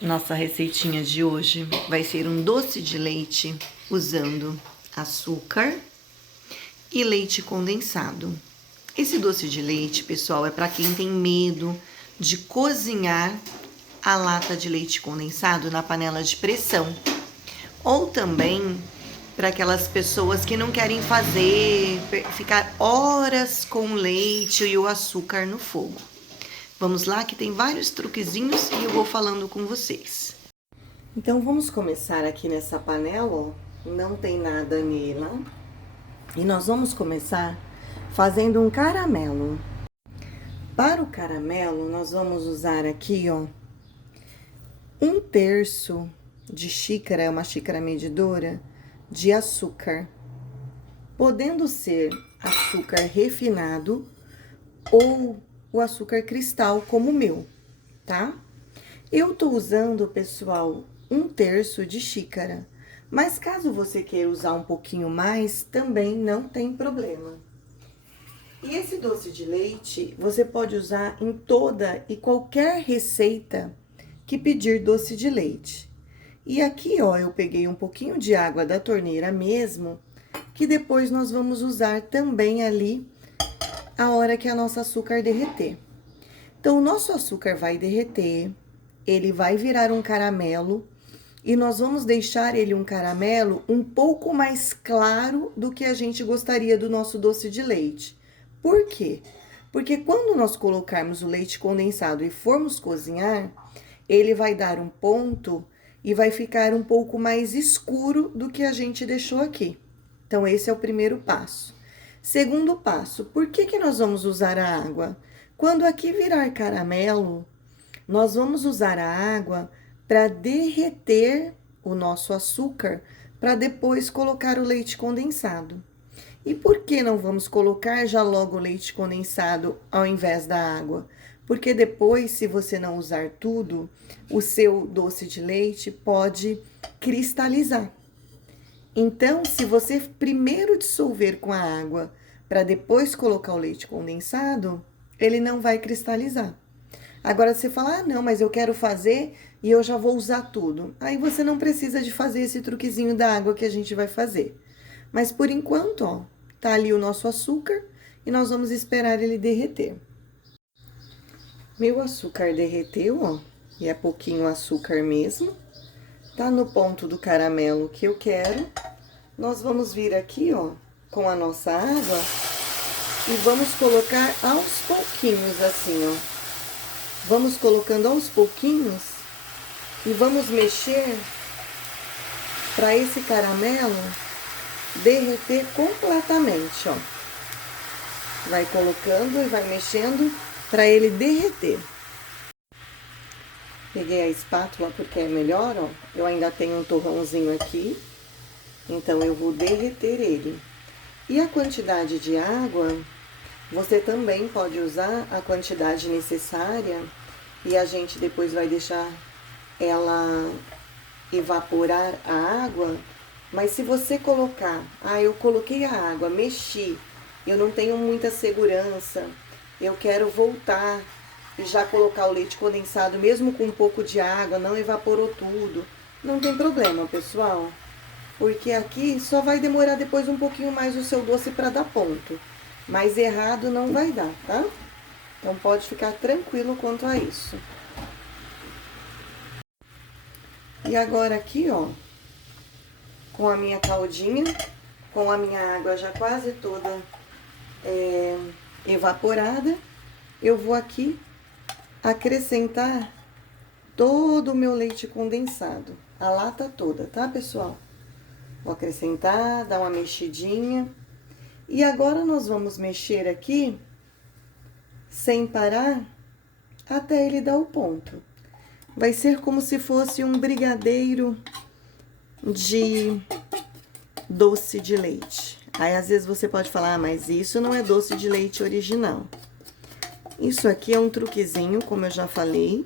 Nossa receitinha de hoje vai ser um doce de leite usando açúcar e leite condensado. Esse doce de leite, pessoal, é para quem tem medo de cozinhar a lata de leite condensado na panela de pressão. Ou também para aquelas pessoas que não querem ficar horas com o leite e o açúcar no fogo. Vamos lá que tem vários truquezinhos e eu vou falando com vocês. Então vamos começar aqui nessa panela, ó. Não tem nada nela. E nós vamos começar fazendo um caramelo. Para o caramelo, nós vamos usar aqui, ó, 1/3 de xícara, é uma xícara medidora, de açúcar. Podendo ser açúcar refinado ou o açúcar cristal, como o meu, tá? Eu tô usando, pessoal, 1/3 de xícara. Mas caso você queira usar um pouquinho mais, também não tem problema. E esse doce de leite, você pode usar em toda e qualquer receita que pedir doce de leite. E aqui, ó, eu peguei um pouquinho de água da torneira mesmo, que depois nós vamos usar também ali a hora que a nossa açúcar derreter. Então, o nosso açúcar vai derreter, ele vai virar um caramelo e nós vamos deixar ele um caramelo um pouco mais claro do que a gente gostaria do nosso doce de leite. Por quê? Porque quando nós colocarmos o leite condensado e formos cozinhar, ele vai dar um ponto e vai ficar um pouco mais escuro do que a gente deixou aqui. Então, esse é o primeiro passo. Segundo passo, por que nós vamos usar a água? Quando aqui virar caramelo, nós vamos usar a água para derreter o nosso açúcar, para depois colocar o leite condensado. E por que não vamos colocar já logo o leite condensado ao invés da água? Porque depois, se você não usar tudo, o seu doce de leite pode cristalizar. Então, se você primeiro dissolver com a água para depois colocar o leite condensado, ele não vai cristalizar. Agora, você fala, ah, não, mas eu quero fazer e eu já vou usar tudo. Aí você não precisa de fazer esse truquezinho da água que a gente vai fazer. Mas por enquanto, ó, tá ali o nosso açúcar e nós vamos esperar ele derreter. Meu açúcar derreteu, ó, e é pouquinho açúcar mesmo. Tá no ponto do caramelo que eu quero. Nós vamos vir aqui, ó, com a nossa água e vamos colocar aos pouquinhos, assim, ó. Vamos colocando aos pouquinhos e vamos mexer para esse caramelo derreter completamente, ó. Vai colocando e vai mexendo para ele derreter. Peguei a espátula porque é melhor, ó. Eu ainda tenho um torrãozinho aqui, então eu vou derreter ele. E a quantidade de água, você também pode usar a quantidade necessária e a gente depois vai deixar ela evaporar a água. Mas se você colocar, eu coloquei a água, mexi, eu não tenho muita segurança, eu quero voltar e já colocar o leite condensado, mesmo com um pouco de água, não evaporou tudo, não tem problema, pessoal. Porque aqui só vai demorar depois um pouquinho mais o seu doce para dar ponto. Mas errado não vai dar, tá? Então, pode ficar tranquilo quanto a isso. E agora aqui, ó, com a minha caldinha, com a minha água já quase toda evaporada, eu vou aqui acrescentar todo o meu leite condensado, a lata toda, tá, pessoal? Vou acrescentar, dar uma mexidinha. E agora nós vamos mexer aqui, sem parar, até ele dar o ponto. Vai ser como se fosse um brigadeiro de doce de leite. Aí, às vezes, você pode falar, mas isso não é doce de leite original. Isso aqui é um truquezinho, como eu já falei,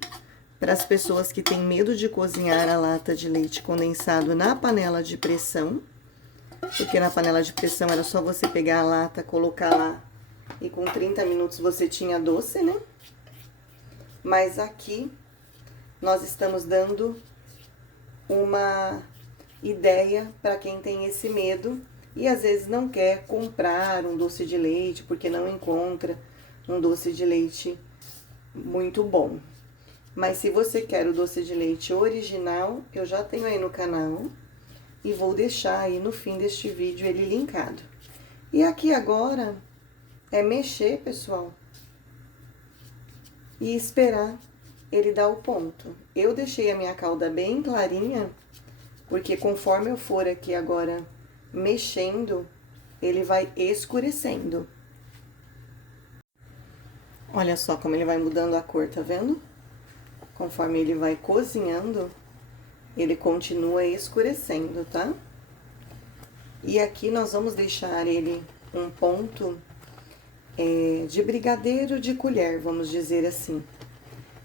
para as pessoas que têm medo de cozinhar a lata de leite condensado na panela de pressão. Porque na panela de pressão era só você pegar a lata, colocar lá e com 30 minutos você tinha doce, né? Mas aqui nós estamos dando uma ideia para quem tem esse medo e às vezes não quer comprar um doce de leite porque não encontra um doce de leite muito bom. Mas se você quer o doce de leite original, eu já tenho aí no canal e vou deixar aí no fim deste vídeo ele linkado. E aqui agora é mexer, pessoal, e esperar ele dar o ponto. Eu deixei a minha calda bem clarinha, porque conforme eu for aqui agora mexendo, ele vai escurecendo. Olha só como ele vai mudando a cor, tá vendo? Conforme ele vai cozinhando, ele continua escurecendo, tá? E aqui nós vamos deixar ele um ponto de brigadeiro de colher, vamos dizer assim.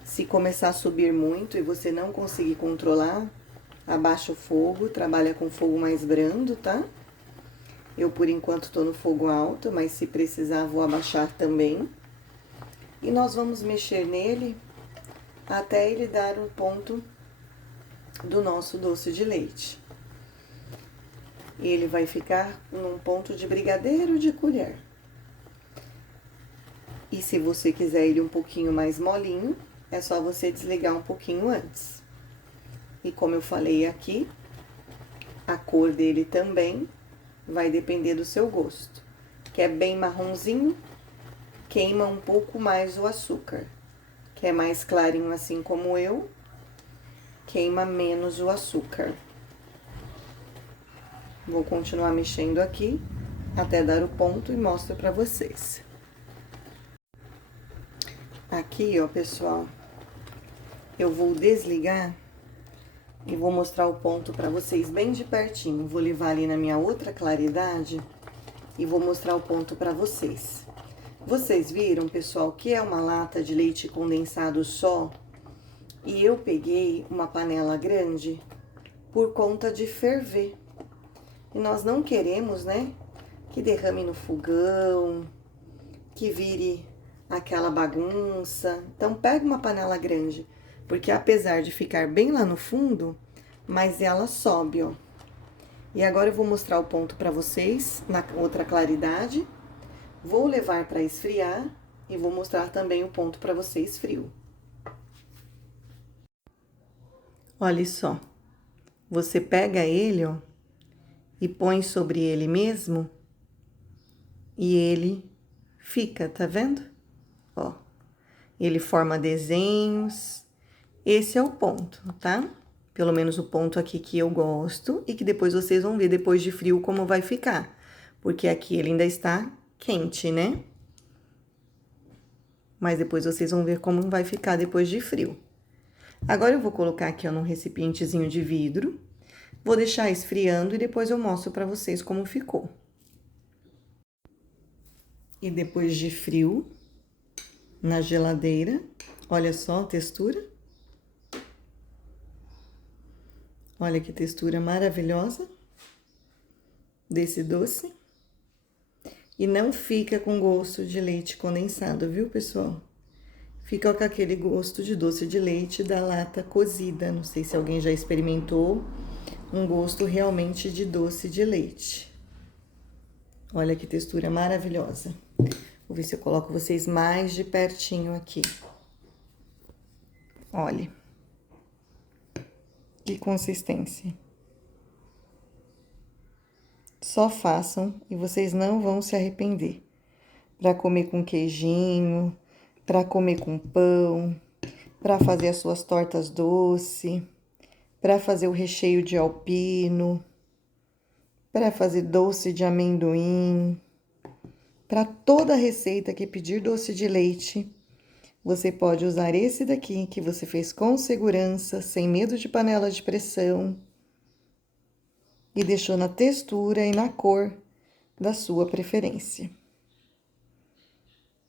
Se começar a subir muito e você não conseguir controlar, abaixa o fogo, trabalha com fogo mais brando, tá? Eu, por enquanto, tô no fogo alto, mas se precisar, vou abaixar também. E nós vamos mexer nele até ele dar o ponto do nosso doce de leite. E ele vai ficar num ponto de brigadeiro de colher. E se você quiser ele um pouquinho mais molinho, é só você desligar um pouquinho antes. E como eu falei aqui, a cor dele também vai depender do seu gosto. Quer bem marronzinho, queima um pouco mais o açúcar. Quer mais clarinho assim como eu, queima menos o açúcar. Vou continuar mexendo aqui até dar o ponto e mostro pra vocês. Aqui, ó, pessoal, eu vou desligar e vou mostrar o ponto pra vocês bem de pertinho. Vou levar ali na minha outra claridade e vou mostrar o ponto pra vocês. Vocês viram, pessoal, que é uma lata de leite condensado só? E eu peguei uma panela grande por conta de ferver. E nós não queremos, né, que derrame no fogão, que vire aquela bagunça. Então, pega uma panela grande, porque apesar de ficar bem lá no fundo, mas ela sobe, ó. E agora eu vou mostrar o ponto pra vocês na outra claridade. Vou levar para esfriar e vou mostrar também o ponto para vocês frio. Olha só, você pega ele, ó, e põe sobre ele mesmo e ele fica, tá vendo? Ó, ele forma desenhos. Esse é o ponto, tá? Pelo menos o ponto aqui que eu gosto e que depois vocês vão ver depois de frio como vai ficar. Porque aqui ele ainda está quente, né? Mas depois vocês vão ver como vai ficar depois de frio. Agora eu vou colocar aqui, ó, num recipientezinho de vidro. Vou deixar esfriando e depois eu mostro pra vocês como ficou. E depois de frio, na geladeira, olha só a textura. Olha que textura maravilhosa desse doce. E não fica com gosto de leite condensado, viu, pessoal? Fica com aquele gosto de doce de leite da lata cozida. Não sei se alguém já experimentou um gosto realmente de doce de leite. Olha que textura maravilhosa. Vou ver se eu coloco vocês mais de pertinho aqui. Olha. Que consistência. Só façam e vocês não vão se arrepender. Para comer com queijinho, para comer com pão, para fazer as suas tortas doce, para fazer o recheio de alpino, para fazer doce de amendoim, para toda receita que pedir doce de leite, você pode usar esse daqui que você fez com segurança, sem medo de panela de pressão e deixou na textura e na cor da sua preferência.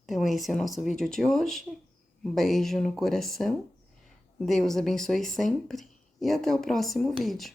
Então, esse é o nosso vídeo de hoje. Um beijo no coração. Deus abençoe sempre e até o próximo vídeo.